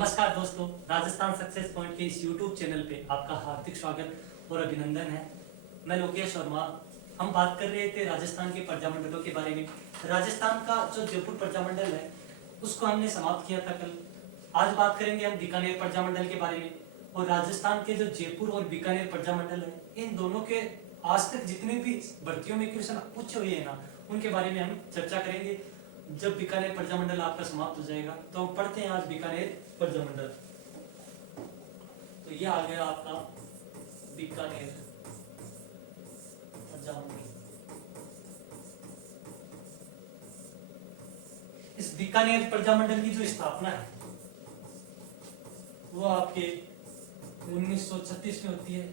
नमस्कार दोस्तों, Rajasthan success point के इस YouTube चैनल पे आपका हार्दिक स्वागत और अभिनंदन है। मैं लोकेश वर्मा। हम बात कर रहे थे राजस्थान के प्रजामंडलों के बारे में। राजस्थान का जो जयपुर प्रजामंडल है उसको हमने समाप्त किया था कल। आज बात करेंगे हम बीकानेर प्रजामंडल के बारे में। और राजस्थान के जो जयपुर और बीकानेर प्रजामंडल है, इन दोनों के आज तक जितने भी भर्तियों में क्वेश्चन पूछे हुए हैं ना, उनके बारे में हम चर्चा करेंगे। जब बीकानेर प्रजामंडल आपका समाप्त हो जाएगा तो हम पढ़ते हैं आज बीकानेर प्रजामंडल। तो ये आ गया आपका बीकानेर प्रजामंडल। इस बीकानेर प्रजामंडल की जो स्थापना है वो आपके 1936 में होती है।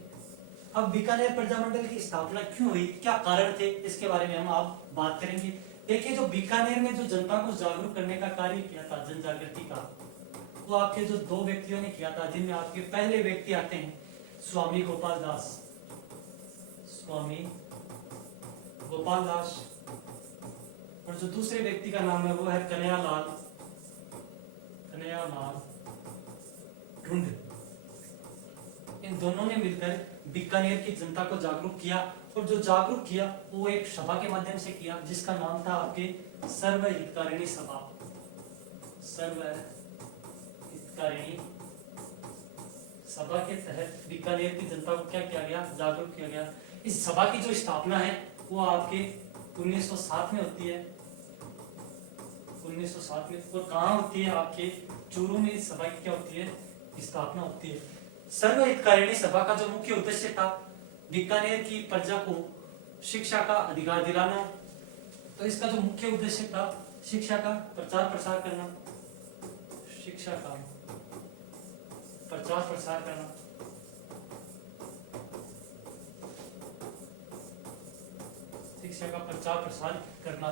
अब बीकानेर प्रजामंडल की स्थापना क्यों हुई, क्या कारण थे, इसके बारे में हम आप बात करेंगे। देखिए, जो बीकानेर में जो जनता को जागरूक करने का कार्य किया था, जन जागृति का, वो आपके जो दो व्यक्तियों ने किया था, जिनमें आपके पहले व्यक्ति आते हैं स्वामी गोपाल दास। स्वामी गोपाल दास। और जो दूसरे व्यक्ति का नाम है वो है कन्हैयालाल ढूंढ। इन दोनों ने मिलकर बीकानेर की जनता को जागरूक किया। और जो जागरूक किया वो एक सभा के माध्यम से किया, जिसका नाम था आपके सर्वहितकारिणी सभा। सर्वहितकारिणी सभा के तहत बीकानेर की जनता को क्या किया गया, जागरूक किया गया। इस सभा की जो स्थापना है वो आपके 1907 में होती है। 1907 में। और कहाँ होती है, आपके चूरू में इस सभा की क्या होती है, स्थापना होती है। सर्वहितकारिणी सभा का जो मुख्य उद्देश्य था, बीकानेर की प्रजा को शिक्षा का अधिकार दिलाना। तो इसका जो मुख्य उद्देश्य था, शिक्षा का प्रचार प्रसार करना। शिक्षा का प्रचार प्रसार करना। शिक्षा का प्रचार प्रसार करना।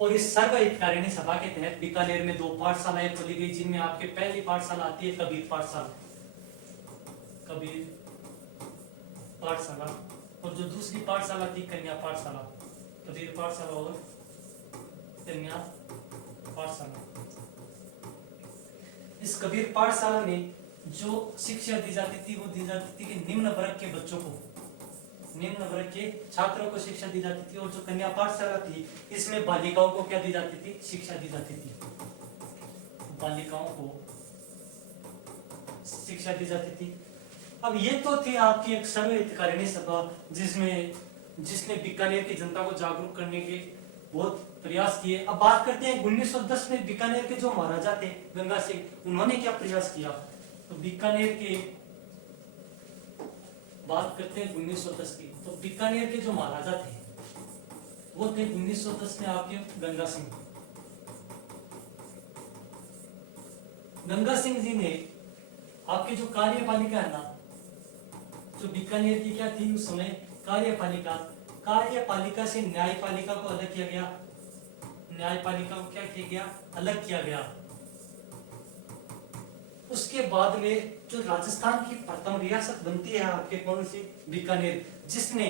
और इस सर्वहितकारिणी सभा के तहत बीकानेर में दो पाठशालाएं खोली गई, जिनमें आपके पहली पाठशाला आती है कबीर पाठशाला। कबीर पाठशाला। और जो दूसरी पाठशाला थी कन्या पाठशाला। कबीर पाठशाला और कन्या पाठशाला। इस कबीर पाठशाला में जो शिक्षा दी जाती थी वो दी जाती थी कि निम्न वर्ग के बच्चों को, निम्न वर्ग के छात्रों को शिक्षा दी जाती थी। और जो कन्या पाठशाला थी, इसमें बालिकाओं को क्या दी जाती थी, शिक्षा दी जाती थी। बालिकाओं को शिक्षा दी जाती थी। अब ये तो थी आपकी एक सर्वहितकारिणी सभा, जिसने बीकानेर की जनता को जागरूक करने के बहुत प्रयास किए। अब बात करते हैं 1910 में बीकानेर के जो महाराजा थे गंगा सिंह, उन्होंने क्या प्रयास किया। तो बीकानेर के बात करते हैं 1910 की। तो बीकानेर के जो महाराजा थे वो थे 1910 में आपके गंगा सिंह। गंगा सिंह जी ने आपके जो कार्यपालिका है ना, जो बीकानेर की क्या थी उस समय, कार्यपालिका। कार्यपालिका से न्यायपालिका को अलग किया गया। न्यायपालिका को क्या किया गया, अलग किया गया। उसके बाद में जो राजस्थान की प्रथम रियासत बनती है आपके कौन सी, बीकानेर, जिसने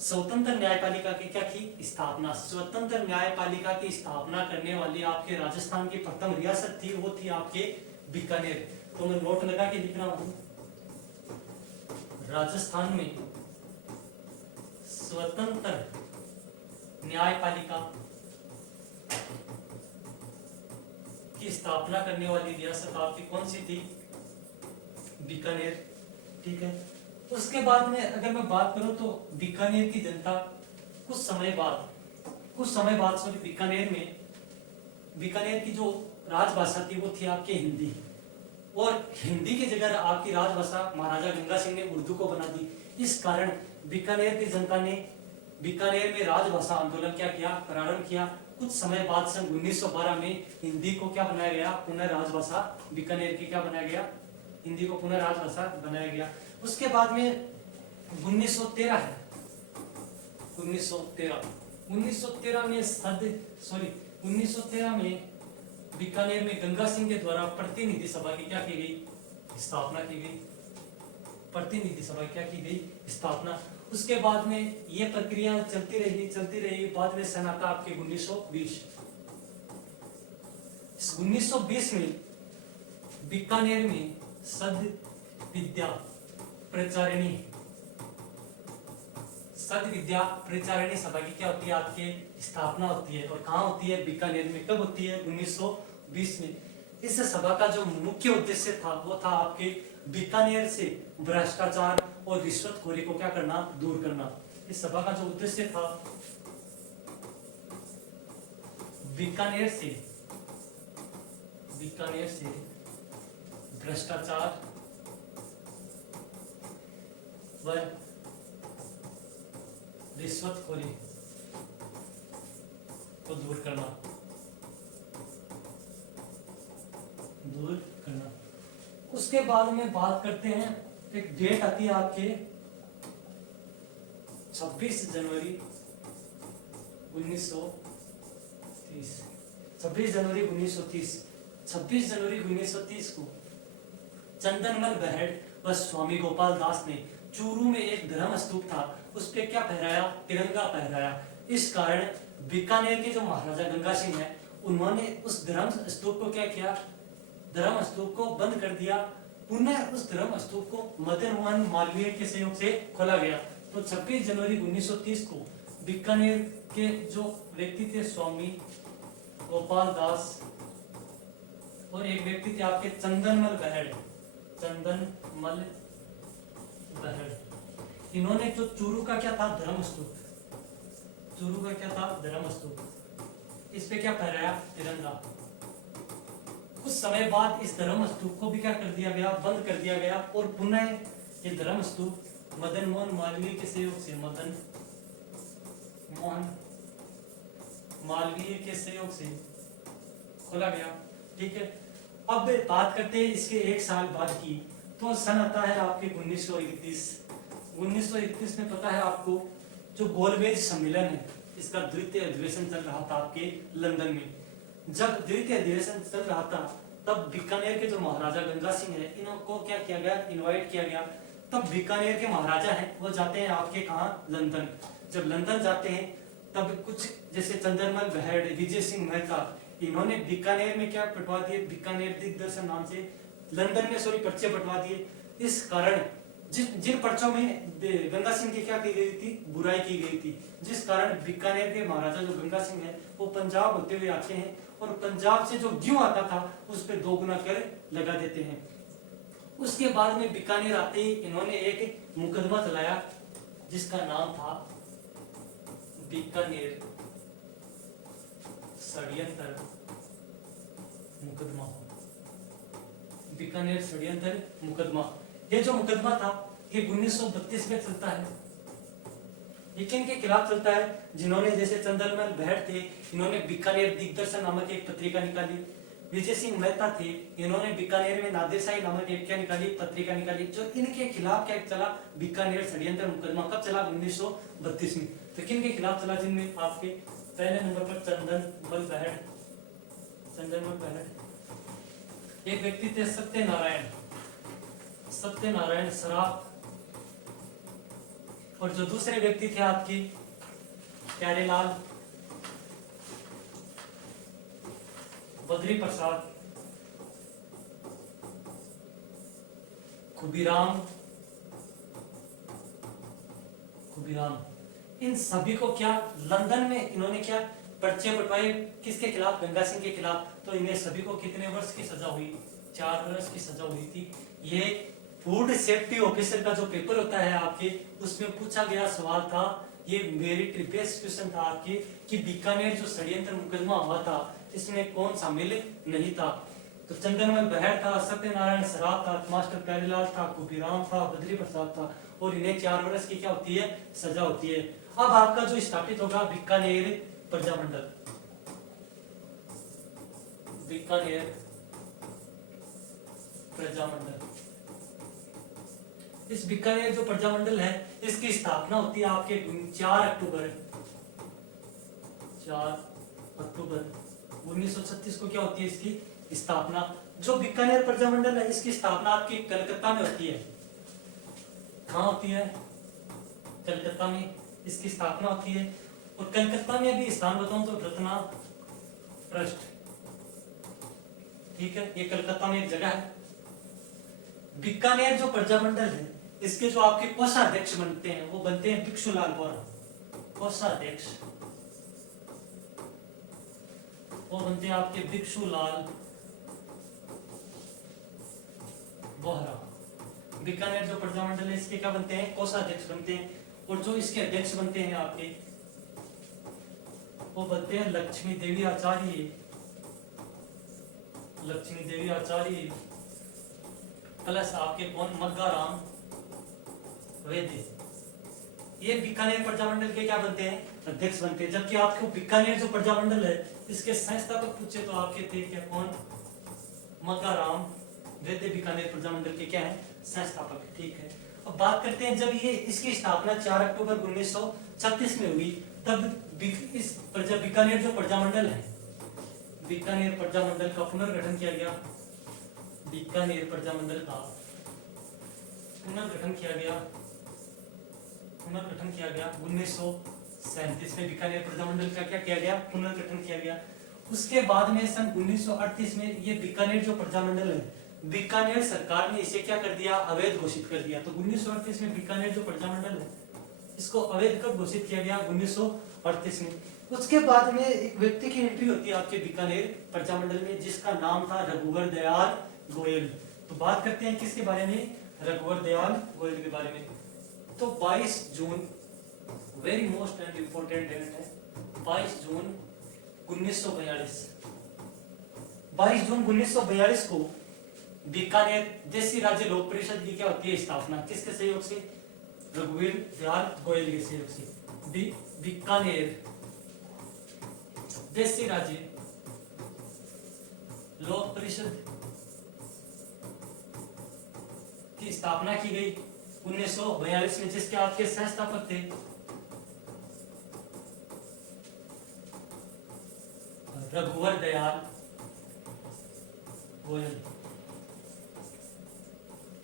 स्वतंत्र न्यायपालिका की क्या की स्थापना। स्वतंत्र न्यायपालिका की स्थापना करने वाली आपके राजस्थान की प्रथम रियासत थी, वो थी आपके बीकानेर। तो मैं नोट लगा के लिख रहा हूं, राजस्थान में स्वतंत्र न्यायपालिका की स्थापना करने वाली रियासत आपकी कौन सी थी, बीकानेर। ठीक है। उसके बाद में अगर मैं बात करूं तो बीकानेर की जनता कुछ समय बाद बीकानेर की जो राजभाषा थी वो थी आपके हिंदी। और हिंदी की जगह आपकी राजभाषा महाराजा गंगा सिंह ने उर्दू को बना दी। इस कारण बीकानेर की जनता ने बीकानेर में राजभाषा आंदोलन क्या किया, प्रारंभ किया। कुछ समय बाद सन 1912 में हिंदी को क्या बनाया गया, पुनः राजभाषा बीकानेर की क्या बनाया गया, हिंदी को पुनः राजभाषा बनाया गया। उसके बाद में 1913 है। 1913 में बीकानेर में गंगा सिंह के द्वारा प्रतिनिधि सभा की क्या की गई, स्थापना की गई। प्रतिनिधि सभा क्या की गई, स्थापना। उसके बाद में ये प्रक्रिया चलती रही। बाद में सन आता आपके 1920। 1920 में बीकानेर में सद विद्या प्रचारिणी सभा की क्या होती है, आपके स्थापना होती है। और कहाँ होती है, बीकानेर में। कब होती है, 1920 में। इस सभा का जो मुख्य उद्देश्य था वो था आपके बीकानेर से भ्रष्टाचार और रिश्वतखोरी को क्या करना, दूर करना। इस सभा का जो उद्देश्य था, बीकानेर से भ्रष्टाचार व रिश्वतखोरी को दूर करना। उसके बाद में बात करते हैं, एक डेट आती है आपके 26 जनवरी 1930। 26 जनवरी 1930 को चंदनमल बहड़ व स्वामी गोपाल दास ने चूरू में एक धर्म स्तूप था, उस पे क्या पहराया, तिरंगा पहराया। इस कारण बीकानेर के जो महाराजा गंगा सिंह है, उन्होंने उस धर्म स्तूप को क्या किया, धर्म स्तूप को बंद कर दिया। पुनः उस धर्म स्तूप को मदन मोहन मालवीय के सहयोग से खोला गया। तो 26 जनवरी 1930 को बीकानेर के जो व्यक्ति थे, स्वामी गोपाल दास, और एक व्यक्ति थे आपके चंदनमल बहड़, इन्होंने जो चूरू का क्या था, धर्म स्तूप, इस पे क्या पहराया, तिरंगा। कुछ समय बाद इस धर्म स्तूप को भी क्या कर दिया गया, बंद कर दिया गया। और पुनः ये धर्म स्तूप मदन मोहन मालवीय के सहयोग से खोला गया। ठीक है, अब बात करते हैं इसके एक साल बाद की। तो सन आता है आपके 1931 में पता है आपको, जो गोलमेज सम्मेलन है, इसका द्वितीय अधिवेशन चल रहा था आपके लंदन में। जब द्वितीय अधिवेशन चल रहा था, तब बीकानेर के जो महाराजा गंगा सिंह है, इनको क्या किया गया, इनवाइट किया गया। तब बीकानेर के महाराजा हैं, वो जाते हैं आपके कहाँ, लंदन। जब लंदन जाते हैं, तब कुछ जैसे चंदनमल बहड़, विजय सिंह मेहता, इन्होंने बीकानेर में क्या पटवा दिए, बीकानेर दिग्दर्शन नाम से लंदन में पर्चे पटवा दिए। इस कारण जिन पर्चों में गंगा सिंह की क्या की गई थी, बुराई की गई थी, जिस कारण बीकानेर के महाराजा जो गंगा सिंह है, वो पंजाब होते हुए आते हैं और पंजाब से जो गेहूं आता था उस पे 2 गुना कर लगा देते हैं। उसके बाद में बीकानेर आते ही इन्होंने एक मुकदमा चलाया, जिसका नाम था बीकानेर षड्यंत्र मुकदमा। ये जो मुकदमा था, ये 1932 में चलता है। ये किन के खिलाफ चलता है, जिन्होंने, जैसे चंदनमल बहड़ थे, इन्होंने बीकानेर दिग्दर्शन नामक एक पत्रिका निकाली। विजय सिंह मेहता थे, इन्होंने बीकानेर में नादिरशाही नामक एक क्या निकाली, पत्रिका निकाली। जो इनके खिलाफ क्या चला, बीकानेर षड्यंत्र मुकदमा। कब चला, 1932 में। तो किन के खिलाफ चला, जिनमें आपके पहले नंबर पर चंदनमल बहड़, एक व्यक्ति थे सत्यनारायण सराफ, और जो दूसरे व्यक्ति थे आपके प्यारेलाल, बद्री प्रसाद, खुबीराम। इन सभी को क्या लंदन में इन्होंने क्या पर्चे बंटवाए, किसके खिलाफ, गंगा सिंह के खिलाफ। तो इन्हें सभी को कितने वर्ष की सजा हुई, 4 वर्ष की सजा हुई थी। ये फूड सेफ्टी ऑफिसर का जो पेपर होता है आपके, उसमें पूछा गया सवाल था, ये मेरिट बेस्ड क्वेश्चन था आपके, कि बीकानेर जो षड्यंत्र मुकदमा हुआ था, इसमें कौन शामिल नहीं था। तो चंदनमल बहड़ था, सत्यनारायण सराफ था, मास्टर प्यारेलाल था, खुबीराम था, बद्री प्रसाद था, और इन्हें 4 वर्ष की क्या होती है, सजा होती है। अब आपका जो स्थापित होगा बीकानेर प्रजामंडल, इस बीकानेर जो प्रजामंडल है, इसकी स्थापना होती है आपके 4 अक्टूबर 1936 को क्या होती है इसकी स्थापना। जो बीकानेर प्रजामंडल है, इसकी स्थापना आपकी कलकत्ता में होती है। कहाँ होती है, कलकत्ता में इसकी स्थापना होती है। और कलकत्ता में अभी स्थान बताऊं तो रत्ना ट्रस्ट, ठीक है, ये कलकत्ता में एक जगह है। बीकानेर जो प्रजामंडल है, इसके जो आपके कोषाध्यक्ष बनते हैं वो बनते हैं भिक्षुलाल बोहरा। कोषाध्यक्ष वो बनते हैं आपके भिक्षुलाल बोहरा। बीकानेर जो प्रजामंडल है इसके क्या बनते हैं, कोषाध्यक्ष बनते हैं। और जो इसके अध्यक्ष बनते हैं आपके वो बनते हैं लक्ष्मी देवी आचार्य। लक्ष्मी देवी आचार्य प्लस आपके कौन, मग्गाराम वैद्य। ये बीकानेर प्रजामंडल के क्या बनते हैं, अध्यक्ष बनते हैं। जबकि आपको बीकानेर जो प्रजामंडल है इसके संस्थापक पूछे तो आपके थे क्या, कौन, मग्गाराम वैद्य बीकानेर प्रजामंडल के क्या है, संस्थापक। ठीक है, अब बात करते हैं जब ये इसकी स्थापना 4 अक्टूबर 1936 में हुई, तब इस बीकानेर जो प्रजामंडल है, बीकानेर प्रजामंडल का पुनर्गठन किया गया। बीकानेर प्रजामंडल का पुनर्गठन किया गया 1937 में। बीकानेर प्रजामंडल का क्या किया गया, पुनर्गठन किया गया। उसके बाद में सन 1938 में ये बीकानेर जो प्रजामंडल है, बीकानेर सरकार ने इसे क्या कर दिया, अवैध घोषित कर दिया। तो 1938 में बीकानेर जो प्रजामंडल है इसको अवैध कब घोषित किया गया, 1938 में। उसके बाद में एक व्यक्ति की एंट्री होती है आपके बीकानेर प्रजामंडल में जिसका नाम था रघुवर दयाल गोयल। तो बात करते हैं किसके बारे में, रघुवर दयाल गोयल के बारे में। तो 22 जून very most and important date है, 22 जून 1942। 22 जून 1942 को बीकानेर देशी राज्य लोक परिषद की क्या होती है स्थापना, किसके सहयोग से, रघुवीर दयाल गोयल के सहयोग से। बीकानेर देशी राज्य लोक परिषद की स्थापना की गई 1942 में, जिसके आपके संस्थापक थे रघुवर दयाल गोयल।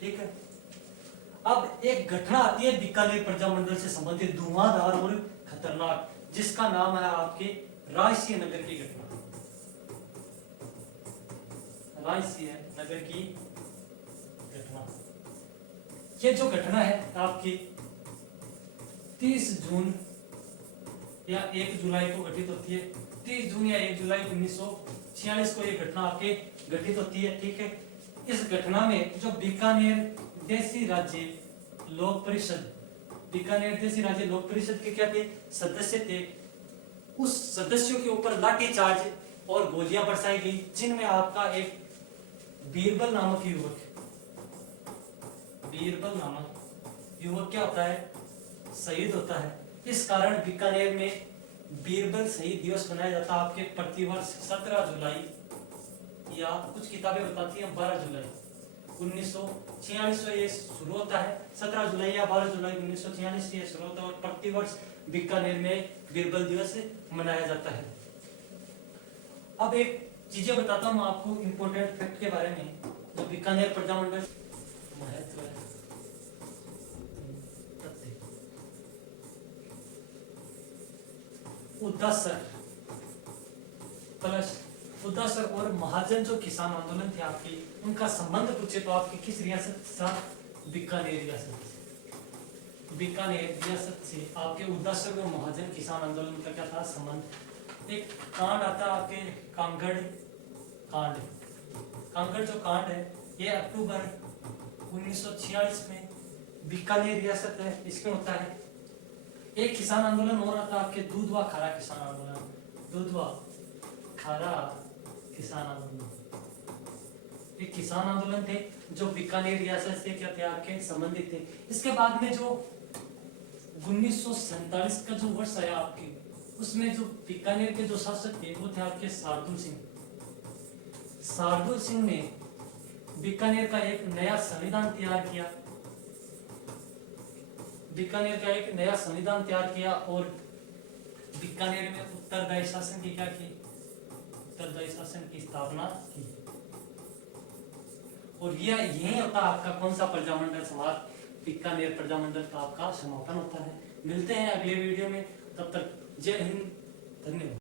ठीक है, अब एक घटना आती है बीकानेर प्रजामंडल से संबंधित धुआंधार और खतरनाक, जिसका नाम है आपके रायसीय नगर की घटना। रायसीय नगर की घटना, ये जो घटना है आपकी 30 जून या 1 जुलाई को घटित होती है। 30 जून या 1 जुलाई 1946 को ये घटना आपके घटित होती है। ठीक है, इस घटना में जो बीकानेर देशी राज्य लोक परिषद, बीकानेर देशी राज्य लोक परिषद के क्या थे, सदस्य थे, उस सदस्यों के ऊपर लाठीचार्ज और गोलियां बरसाई गई, जिनमें आपका एक बीरबल नामक युवक क्या होता है, शहीद होता है। इस कारण बीकानेर में बीरबल शहीद दिवस मनाया जाता है आपके प्रतिवर्ष 17 जुलाई या कुछ किताबें बताती हैं 12 जुलाई 1946 से ये शुरू होता है। 17 जुलाई या 12 जुलाई 1946 से ये शुरू होता है और प्रतिवर्ष बीकानेर में बीरबल दिवस मनाया जाता है। अब एक चीजें बताता हूँ आपको इंपोर्टेंट फैक्ट के बारे में, जो बीकानेर प्रजामंडल महत्व है। उदासर और महाजन जो किसान आंदोलन थे आपकी, उनका संबंध पूछे तो आपकी किस रियासत के साथ, बीकानेर रियासत से। बीकानेर रियासत से आपके उदासर और महाजन किसान आंदोलन का क्या था संबंध। एक कांड आता है आपके कांगड़ कांड। कांगड़ जो कांड है ये अक्टूबर 1946 में बीकानेर रियासत है इसमें होता है। एक किसान आंदोलन हो रहा था आपके दूधवा खारा किसान आंदोलन, दूधवा खारा किसान आंदोलन। एक किसान आंदोलन थे जो बीकानेर रियासत से क्या थे आपके संबंधित थे। इसके बाद में जो 1947 का जो वर्ष आया आपके, उसमें जो बीकानेर के जो शासक थे वो थे आपके शार्दुल सिंह। शार्दुल सिंह ने बीकानेर का एक नया संविधान तैयार किया। बीकानेर का एक नया संविधान तैयार किया और बीकानेर में उत्तरदायी शासन की क्या की, उत्तरदायी शासन की स्थापना की। और यह यही होता है आपका कौन सा प्रजामंडल समाप्त, बीकानेर प्रजामंडल का आपका समापन होता है। मिलते हैं अगले वीडियो में, तब तक जय हिंद, धन्यवाद।